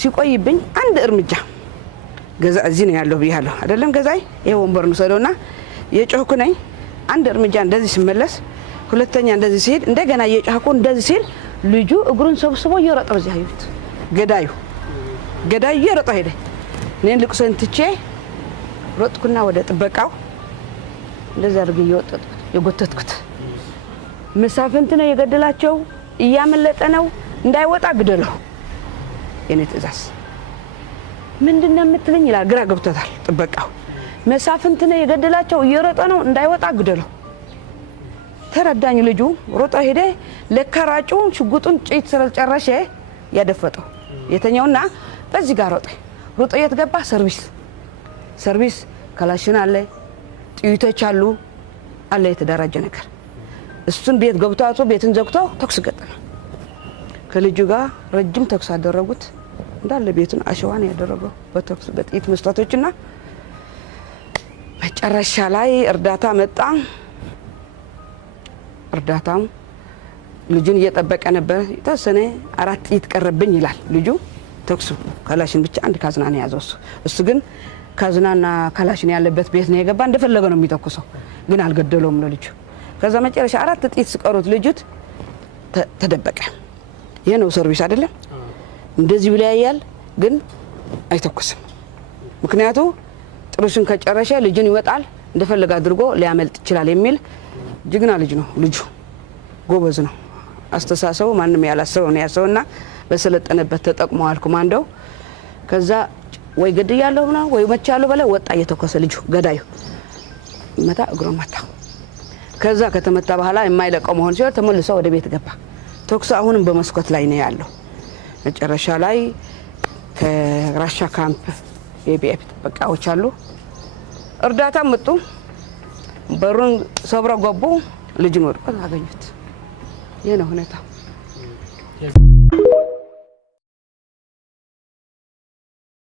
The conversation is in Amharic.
ሲቆይብኝ አንድ እርምጃ ገዛ እዚህ ነው ያለው ብያለሁ አይደለም ገዛይ ይሄ ወንበር ነው ሰዶና የጮህኩ ነኝ አንድ እርምጃ እንደዚህ ሲመለስ ሁለተኛ እንደዚህ ሲሄድ እንደገና የጮህኩ እንደዚህ ሲል ልጁ እግሩን ሰብስቦ እየሮጠ በዚህ አዩት ገዳዩ እየሮጠ ሄደ እኔን ልቅሶን ትቼ ሮጥኩና ወደ ጥበቃው እንደዛ አድርጌ የጎተትኩት መሳፍንት ነው የገደላቸው እያመለጠ ነው እንዳይወጣ ግደለው የኔ ትእዛዝ ምንድነው የምትለኝ ይላል ግራ ገብቶታል ጥበቃው መሳፍንት ነው የገደላቸው እየሮጠ ነው እንዳይወጣ ግደለው ተረዳኝ ልጁ ሮጦ ሄደ ለካራጩ ሽጉጡን ጭይት ስለጨረሰ ያደፈጠው የተኛውና በዚህ ጋር ሮጦ የትገባ ሰርቪስ ካላሽን አለ ጥይቶች አለ የተደራጀ ነገር እሱን ቤት ገብቷቱ ቤትን ዘግቶ ተኩስ ገጠመ ከልጁ ጋር ረጅም ተኩስ አደረጉት እንዳለ ቤቱን አሸዋን ያደረገው በተኩስ በጥይት መስታቶችና መጨረሻ ላይ እርዳታ መጣ እርዳታም ልጁን እየጠበቀ ነበር የተወሰነ 4 ጥይት ቀረብኝ ይላል ልጁ ተኩሱ ካላሽን ብቻ አንድ ካዝና ነው ያዘው እሱ ግን ካዝናና ካላሽን ያለበት ቤት ነው የገባ እንደፈለገ ነው የሚተኩሰው ግን አልገደለውም ልጁ ከዛ መጨረሻ 4 ጥይት ሲቀሩት ልጁት ተደበቀ ይሄ ነው ሰርቪስ አይደለም እንደዚህ ብለ ያያል ግን አይተኩስም ምክንያቱም ጥሩሽን ከጨረሰ ልጁን ይወጣል እንደፈለገ አድርጎ ሊያመልጥ ይችላል የሚል ጅግና ልጅ ነው ልጁ ጎበዝ ነው አስተሳሰቡ ማንንም ያላሰበው ነው ያሰውና በሰለጠነበት ተጠቅሟል ኮማንዶው ከዛ ወይ ገድያለሁ ነው ወይ መቻለሁ በለ ወጣ እየተኮሰ ልጁ ገዳዩ መታ እግሩን መታ ከዛ ከተመታ በኋላ የማይለቀው መሆን ሲሆን ተመልሶ ወደ ቤት ገባ ተኩስ አሁንም በመስኮት ላይ ነው ያለው መጨረሻ ላይ ከራሻ ካምፕ የቢኤፍ ተበቃዎች አሉ እርዳታ መጡ በሩን ሰብረው ገቡ ልጁን ወድቆ አገኙት ይሄ ነው ሁኔታው